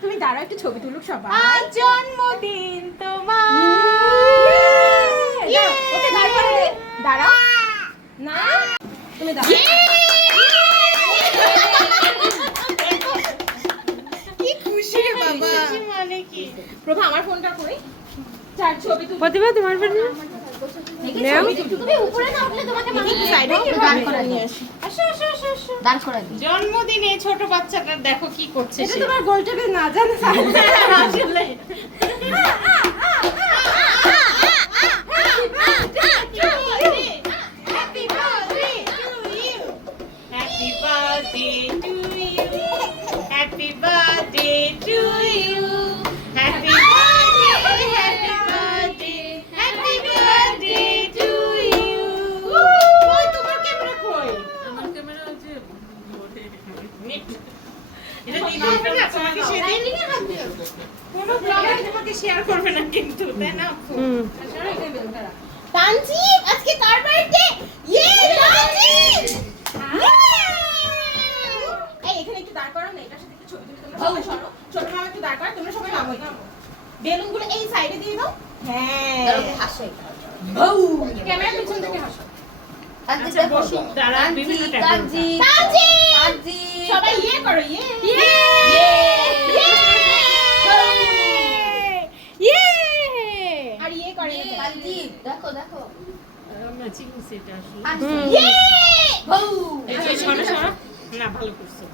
তুমি দাঁড়াও একটু ছবি তুলুক সবাই। জন্মদিন তোমার। ওকে দাঁড়াও না তুমি দাঁড়াও। কি খুশি রে বাবা। মানে কি প্রভা আমার ফোনটা করি চার ছবি তুল। প্রতিভা তোমার বাড়ি নাও। তুমি উপরে না উঠলে তোমাকে মামি সাইডে দাঁড় করায় নিয়ে আসি। আসো আসো আসো আসো দাঁড় করায় দিই। জন্মদিনে ছোট বাচ্চাটা দেখো কি করছে এটা সে। তোমার গোলটাকে না জানে আসলে। Happy birthday to you. Happy birthday to you. Happy birthday, happy birthday, happy birthday to you. ওই তোমার ক্যামেরা কই? আমার ক্যামেরা হচ্ছে এটা দিতে হবে না তোমাকে সেদিন কোনো ব্লগে তোমাকে শেয়ার করবে না কিন্তু তাই না? আসলে এটা বেলটা রাখ। তানজিব আজকে কার বার্থডে? ইয়ে তানজিব! এই এখানে একটু দাঁড় করাও না, এটার সাথে একটু ছবি তুলে তোমরা সবাই সরো। ছোট মামা একটু দাঁড় করা, তোমরা সবাই নামো। বেলুনগুলো এই সাইডে দিয়ে দাও। হ্যাঁ। হাসো। বউ। ক্যামেরা পিছন থেকে হাসো। আচ্ছা বসো দাঁড়া বিভিন্ন টাইপের। তানজিব! সবাই ইয়ে করো, ইয়ে। আর ইয়ে করে তানজিব। দেখো দেখো। ম্যাচিং সেট আসলে। ইয়ে! বউ। এই যে সরো সরো। না ভালো করছো।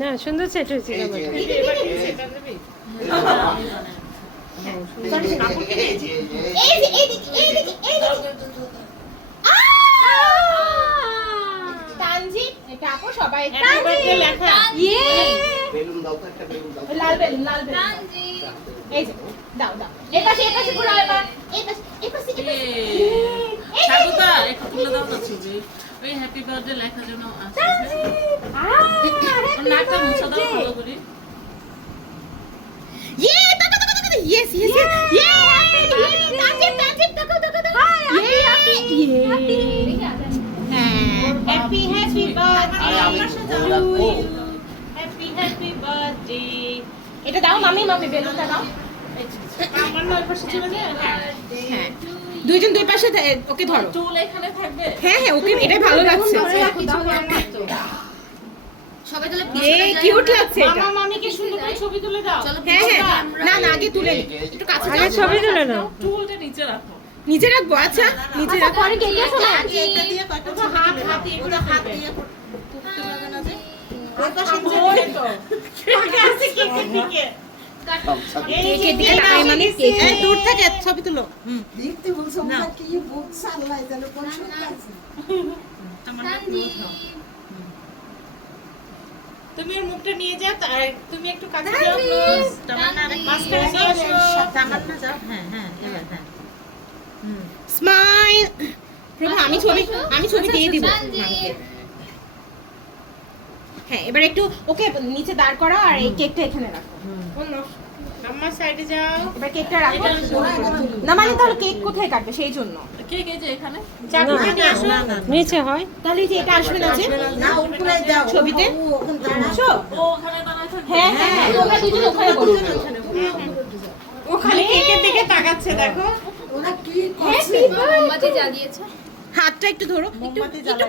না সুন্দর সেট হয়েছে এবার কি সেটা দেবে? কাপড় কিনে এনেছি। তানজিব এটা আপু সবাই Happy birthday লেখা। ইয়ে বেলুন দাও তো একটা বেলুন দাও লাল বেলুন এই যে দাও দাও এই পাশে ঘুরাও এবার এই পাশে স্বাগতা একটু তুলে দাও না ছবি। ওই হ্যাপি বার্থডে লেখার জন্য আছে। নাকটা মুছে দাও ভালো করে। ইয়ে টাকা ইয়েস ইয়ে তানজিব টাকা Happy happy birthday. আমরা to রাখবো। you. Happy happy birthday. এটা দাও মামি বেলুনটা দাও আমার নয় পাশে চলে যায়। হ্যাঁ দুইজন দুই পাশে ওকে ধরো চুল এখানে থাকবে। হ্যাঁ ওকে এটাই ভালো লাগছে সবাই তাহলে কিউট লাগছে এটা মামা মামিকে সুন্দর করে ছবি তুলে দাও। হ্যাঁ না আগে তুলে নি একটু কাছে আগে ছবি তুলে নাও। চুলটা নিচে রাখো। নিচে রাখবো আচ্ছা নিচে রাখো হাত এগুলো হাত দিয়ে কেকের দিকে তাকাই মানে কেক দূর থেকে ছবি তুলো দেখতে বলছো আমরা কি বুকস আল্লাহ জানে কোন সময় আছে তুমি ওর মুখটা নিয়ে যাও আর তুমি একটু কাছে যাও ক্লোজ মাঝখানে নিয়ে আসো তামান্না যাও হ্যাঁ এবার হ্যাঁ স্মাইল প্রভা আমি ছবি দিয়ে দিব মামকে হ্যাঁ এবার একটু ওকে নিচে দাঁড় করাও আর এই কেকটা এখানে রাখো আমার সাইডে যাও এবার কেকটা রাখো না মানে তাহলে কেক কোথায় কাটবে সেই জন্য কে কে যে এখানে? চাকুটা নিয়ে আসো নিচে হয়। তাহলে যে এটা আসবে না যে না উপরে যাও ছবিতে ওখানে দাঁড়াও বুঝছো ও ওখানে দাঁড়ায় থাকবে। হ্যাঁ তোমরা দুজন ওখানে বসো ও খালি কেকের দিকে তাকাচ্ছে দেখো। ওরা কি করছে হাতটা একটু ধরো একটু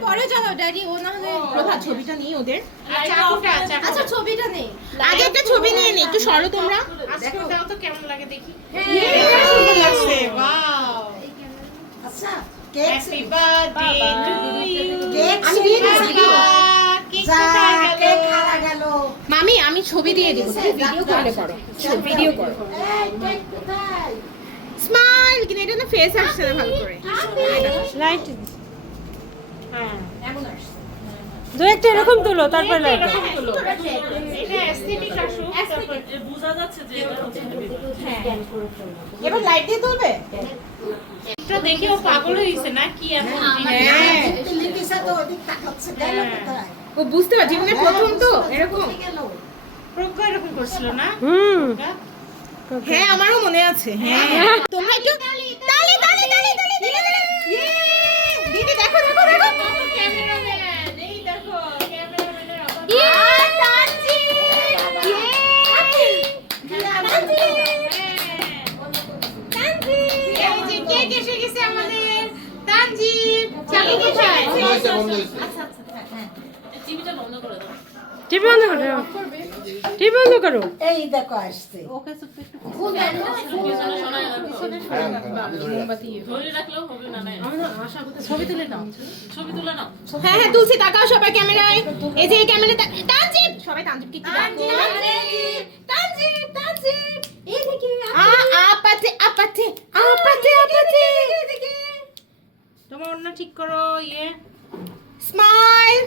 পরে জ্বালাও ড্যাডি ও না হলে প্রভা ছবিটা নিয়ে ওদের আর চাকুটা চাকু ছবিটা নেই আগে একটা ছবি নিয়ে নে একটু সরো তোমরা আজকে দাও তো কেমন লাগে দেখি। হ্যাঁ সুন্দর লাগছে ওয়াও। আচ্ছা cake happy birthday to you. Cake আমি দিয়ে দিচ্ছি। কেক যা কোথায় কেক গেল? খাওয়া গেল মামি আমি ছবি দিয়ে দিব ভিডিও করলে করো ভিডিও করো এই কেক কোথায় স্মাইল কিন্তু এটা না ফেস আসছে না ভালো করে লাইট হ্যাঁ এমন আসছে দু একটা এরকম তুলো তারপর লাইট এরকম হলো। এটা অ্যাস্থেটিক আসুক তারপর এ বোঝা যাচ্ছে যে এটা হচ্ছে happy birthday। এবার লাইট দিয়ে তুলবে এটা দেখে ও পাগল হয়ে গেছে না কি এমন জিনিস? হ্যাঁ লিপিসা তো ওদিক তাকাচ্ছে গেল কোথায় ও বুঝতে পারছি জীবনের প্রথম তো এরকম গেল প্রজ্ঞা এরকম করছিল না? হুম হ্যাঁ আমারও মনে আছে হ্যাঁ তোমরা একটু তালি দিদি দেখো ক্যামেরাম্যান এই দেখো ক্যামেরাম্যানের এই যে কেক এসে গেছে আমাদের তানজিব চালু কোথায় বন্ধ হয়েছে, বন্ধ হয়েছে। টিভিটা বন্ধ করে দাও। টিভি বন্ধ করো টিভি বন্ধ করো এই দেখো আসছে পিছনে সরাই রাখো। হ্যাঁ, আমি ধরে রাখছি। ধরে রাখলেও হবে না না। ছবি তুলে নাও। ছবি তুলে নাও। হ্যাঁ হ্যাঁ তুলসী তাকাও সবাই ক্যামেরায় এই যে এই ক্যামেরা তানজিব সবাই তানজিবকে কি ডাকো তানজিব তানজিব এদিকে আপাতে আপাতে আপাতে আপাতে তোমার অন্য ঠিক করো ইয়ে স্মাইল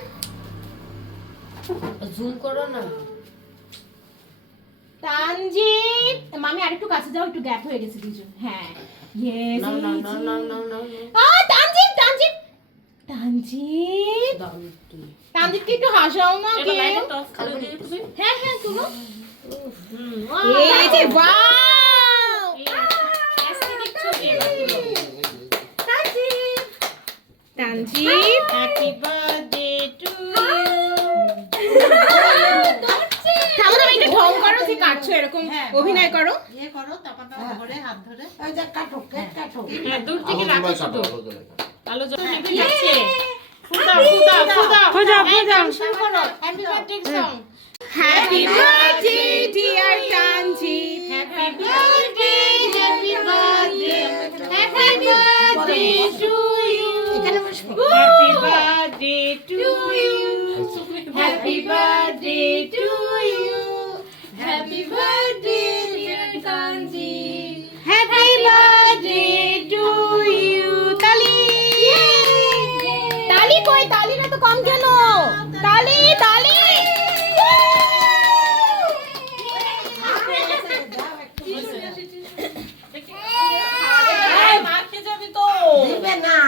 জুম করো না তানজিব মামি আরেকটু কাছে যাও একটু গ্যাপ হয়ে গেছে দুজন হ্যাঁ ইয়েস না না না না না না তানজিব তানজিব তানজিব তানজিবকে একটু হাসাও না এবার কেউ লাইটটা অফ করে দিয়ে তুমি। হ্যাঁ হ্যাঁ তুলো এই যে ওয়াও অ্যাস্থেটিক ছবি এবার তুলো। Tanjib Tanjib happy birthday two থামো তুমি একটু ঢং করো যে কাটছো এরকম অভিনয় করো ইয়ে করো তারপর ধরে হাত ধরে ওই যে কাটো কেক কাটো হ্যাঁ দূর থেকে আলো রাখো জ্বালায় শুধু কাটো, আলো জ্বালায় কাটো। আলো জ্বলে নিভে যাচ্ছে ফুদাও ফুদাও ফুদাও খোঁজা খোঁজা শুরু করো happy birthday song happy birthday dear Tanjib happy birthday happy birthday happy birthday to you এখানে বসো happy birthday to you happy birthday to you happy birthday dear Tanjib happy birthday to you তালি তালি কই তালিটা তো কম কেন তালি তালি এই, মাখে যাবি তো। দিবে না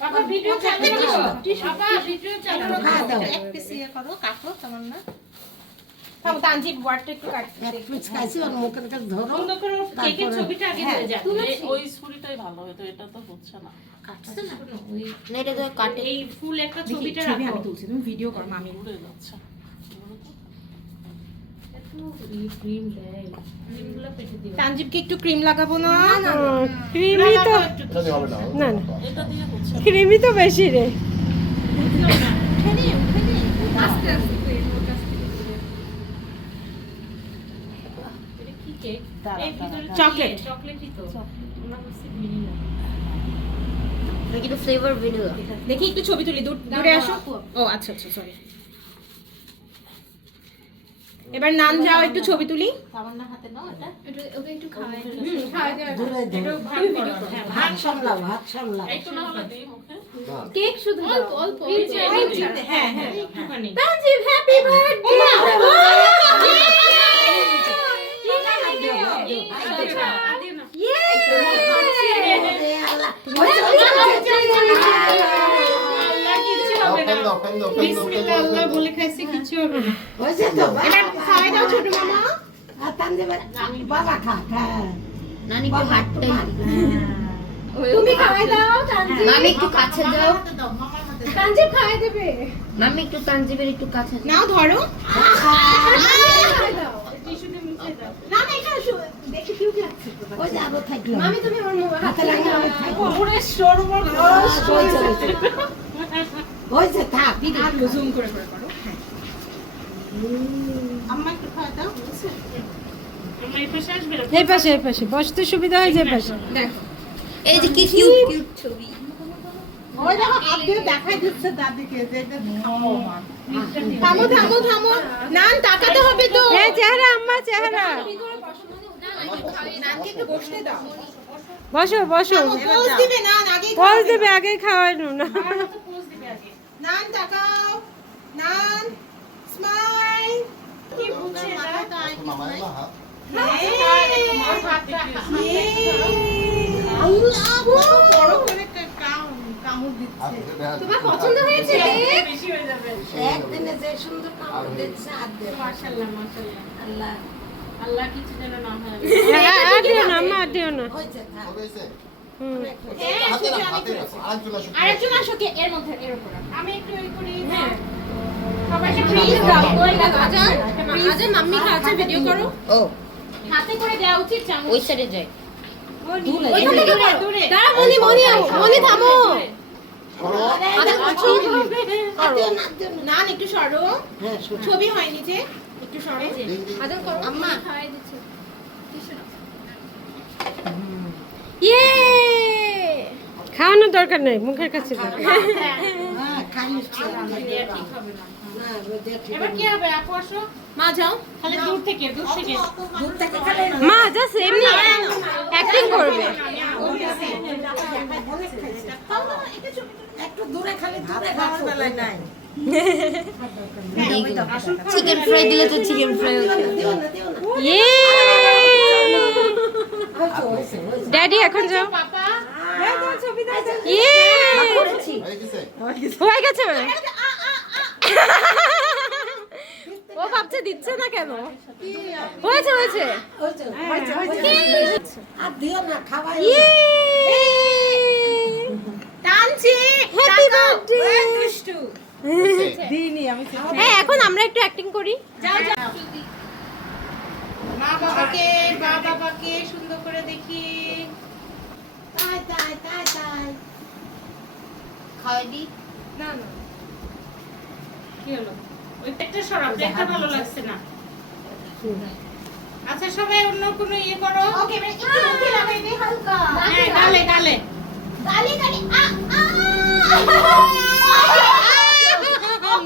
বাবা ভিডিও চালু করো বাবা ভিডিও চালু হ্যাঁ, দাও। করো এক পিস ইয়ে করো কাটো তামান্না থামো তানজিব ওয়ার্ডটা একটু কাটতে এক পিস খাইছি ওর মুখের কাছে ধরো সুন্দর করে কেকের তারপরে- ছবিটা আগে হয়ে যাবে ওই ছুরিটাই ভালো হতো, এটা তো হচ্ছে না। কাটছে না ওই না এটা তো কাটে এই ফুল একটা ছবিটা ছবি রাখো আমি তুলছি তুমি ভিডিও করো মামি উড়ে যাচ্ছে। ক্রিমগুলো পেটে দিও তানজিবকে একটু ক্রিম লাগাবো না ক্রিমি তো এটা দিয়ে হবে না, না না এটা দিয়ে হচ্ছে না। ক্রিমি তো বেশি রে কি কেক এই ভিতরে চকলেট। চকলেটই তো আমরা বলছি ভ্যানিলা কিন্তু ফ্লেভার ভ্যানিলা দেখি একটু ছবি তুলি দূরে আসো ও আচ্ছা আচ্ছা সরি এবার নাম যাও একটু ছবি তুলি তামান্না হাতে নাও এটা দূরে একটু ধরো ভাগ করো হ্যাঁ ভাত সামলাও ভাত সামলাও একটু না হলে দিই মুখে। না। কেক শুধু অল্প অল্প হ্যাঁ হ্যাঁ একটুখানি তানজিব হ্যাপি দাও, ফ্যান দাও, ফ্যান দাও, ফ্যান দাও, ফ্যান বিসমিল্লাহ দাও, আল্লাহ ফ্যান দাও। বলে খাইছি কিছু হবে না হয়েছে তো এবার খাওয়াই দাও ছোট মামা আর তানজিবের বাবা খা খা নানি একটু বাবা হাতটাই তুমি খাওয়াই দাও তানজিব মামি একটু কাছে যাও তানজিব খাওয়াই দেবে মামি একটু তানজিবের একটু কাছে যাও নাও ধরো টিস্যু দিয়ে মুছে দাও না না এখানে দেখি কিউট লাগছে ওই যে আরো থাকলো মামি তুমি আমার হাতে লাগিয়ে আমি থাকবো ওরে সর্বনাশ হয়েছে থাক আর জুম করে করো হ্যাঁ আম্মা একটু খাওয়া দাও আম্মা এই পাশে আসবে না এই পাশে বসতে সুবিধা হয় যে পাশে দেখো এই যে কি কিউট কিউট ছবি ওই দেখো হাত দিয়ে দেখাই দিচ্ছে দাদিকে যে এটা খাবো মা থামো থামো থামো নান তাকাতে হবে তো এই চেহারা আম্মা চেহারা নানকে একটু বসতে দাও বসো বসো পোজ দিবে না আগে পজ দেবে আগে খাওয়ানো না নান তাকাও নান স্মাইল কি বুঝছে এটা মামার না হাত। বড় করে কামড় দিচ্ছে তোমার পছন্দ হয়েছে বেশি হয়ে যাবে একদিনে যে সুন্দর কামড় দিচ্ছে হাত দিয়ে মাশাআল্লাহ মাশাআল্লাহ আল্লাহ আল্লাহ কিছু যেন না হয় আর দিও না আম্মা আর দিও না হয়েছে থাক হয়েছে? হুম হাতে রাখো, হাতে রাখো। আরেকজন আসুক। আরেকজন আসো কে এর মধ্যে এর উপর আমি একটু ওই করি হ্যাঁ সবাইকে প্লিজ দাও করে আজান আজান মাম্মি কাছে ভিডিও করো ও হাতে করে দেওয়া উচিত চামচ ওই সাইডে যাই ওইখানে দূরে দূরে দাঁড়া মনি মনি মনি থামো না একটু সরো ছবি হয়নি যে একটু সরো আজান করো আম্মা খাওয়াই দিচ্ছে ইয়ে খাওয়ানোর দরকার নেই মুখের কাছে দাও। এবার কি হবে আপু আসো মা যাও খালি দূর থেকে মা জাস্ট এমনি অ্যাক্টিং করবে চিকেন ফ্রাই দিলে তো চিকেন ফ্রাই ইয়ে ড্যাডি এখন যাও ইয়ে হয়ে গেছে ও ভাবছে দিচ্ছে না কেন হয়েছে হয়েছে ইয়ে টানছি হ্যাপি বার্থডে দুষ্টু হ্যাঁ এখন আমরা একটু অ্যাক্টিং করি যাও যাও মা বাবাকে সুন্দর করে দেখি খাওয়াই দি না না কি হলো ওই প্লেটটা সরা প্লেটটা ভালো লাগছে না আচ্ছা সবাই অন্য কোনো ইয়ে করো ওকে এবার একটু মুখে লাগাই দে হালকা হ্যাঁ গালে গালে গালি গালি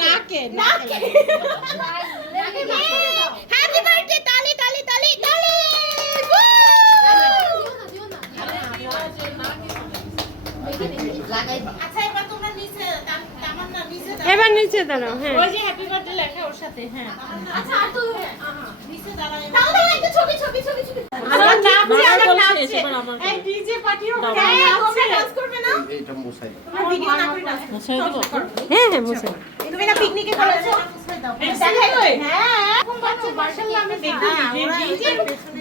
নাকে নাকে হ্যাপি বার্থডে তালি তালি তালি তালি লাগাই আচ্ছা এবার তোমরা নিচে তামান্না নিচে এবার নিচে দাঁড়াও হ্যাঁ ওই যে হ্যাপি বার্থডে লেখা ওর সাথে হ্যাঁ আচ্ছা আর তো নিচে দাঁড়াই দাও দাও একটু ছবি ছবি ছবি ছবি আমার নাচছে আমার বলছে, নাচছে এবার আমার এই ডিজে পার্টিও হ্যাঁ তোমরা ডান্স করবে না এইটা মোসাই তোমরা ভিডিও না করে ডান্স আচ্ছা দিব হ্যাঁ হ্যাঁ বসে তুমি না পিকনিকে করেছো দেখাই হ্যাঁ এখন বাচ্চা মাশাআল্লাহ আমি দেখি ডিজে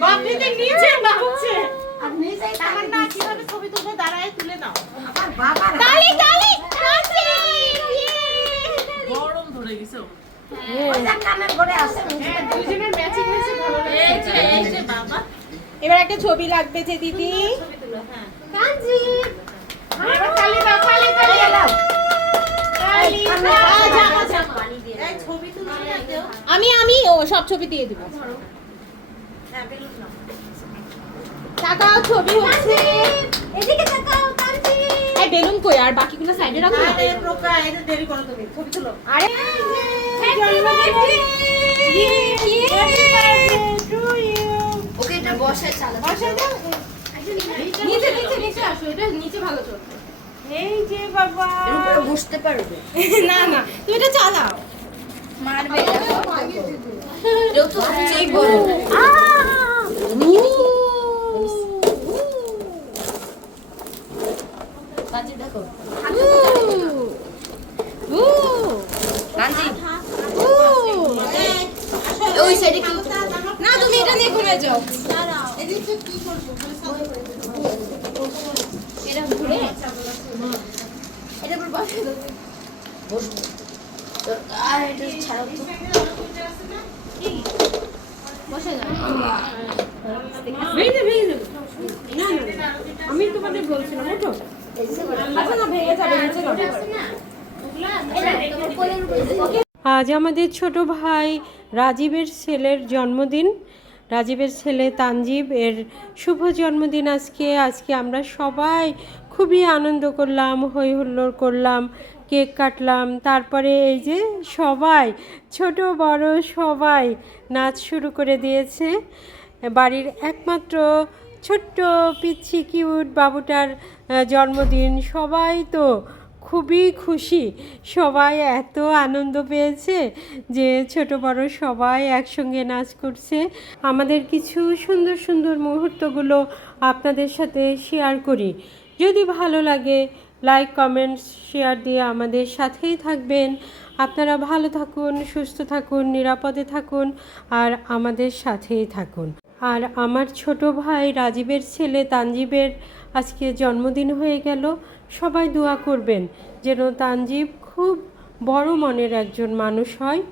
বাপরিতে নিচে নাচছে আর নিজেই তামান্না কিভাবে ছবি তুলে দাঁড়ায় তুলে নাও তালি তালি নাচে গরম ধরে গেছে ও। হ্যাঁ দুজনের ম্যাচিং হয়েছে ভালো লাগছে এই যে বাবা এবার একটা ছবি লাগবে যে দিদি কাঞ্জি এবার তালি দাও তালি তালি দাও তালি এই ছবি তুলছি না কেউ আমি ও সব ছবি দিয়ে দিব তাকাও ছবি হচ্ছে এদিকে তাকাও কাঞ্জি এই বেলুন কই আর বাকিগুলো সাইডে রাখো আরে প্রকা এটা দেরি করো তুমি ছবি তুলো আরে ওকে এটা বসায় চালা নিচে নিচে নিচে আসো এটা নিচে ভালো চলছে এই যে বাবা এর উপরে বসতে পারবে না না তুমি এটা চালাও মারবে এও তো সবচেয়ে বড় কাজে দেখো কাঞ্জি ওই সাইডে কি না তুমি এটা নিয়ে ঘুরে যাও এটা ঘুরে এটা উপর বসে বসবো আর এটা ছাড়াও তো বসে যাও ভেঙে যাবে ভেঙে যাবে না না আমি তোমাদের বলছিলাম ওঠো আচ্ছা না ভেঙে যাবে নিচে যাবে আজ আমাদের ছোট ভাই রাজীবের ছেলের জন্মদিন রাজীবের ছেলে তানজিব এর শুভ জন্মদিন আজকে আমরা সবাই খুবই আনন্দ করলাম হই হুল্লোড় করলাম কেক কাটলাম তারপরে এই যে সবাই ছোট বড় সবাই নাচ শুরু করে দিয়েছে বাড়ির একমাত্র ছোট্ট পিচ্ছি কিউট বাবুটার জন্মদিন সবাই তো খুবই খুশি সবাই এত আনন্দ পেয়েছে যে ছোট বড় সবাই একসঙ্গে নাচ করছে আমাদের কিছু সুন্দর সুন্দর মুহূর্তগুলো আপনাদের সাথে শেয়ার করি যদি ভালো লাগে লাইক কমেন্টস শেয়ার দিয়ে আমাদের সাথেই থাকবেন আপনারা ভালো থাকুন সুস্থ থাকুন নিরাপদে থাকুন আর আমাদের সাথেই থাকুন আর আমার ছোট ভাই রাজীবের ছেলে তানজিবের আজকে জন্মদিন হয়ে গেল সবাই দোয়া করবেন যেন তানজিব খুব বড় মনের একজন মানুষ হয়।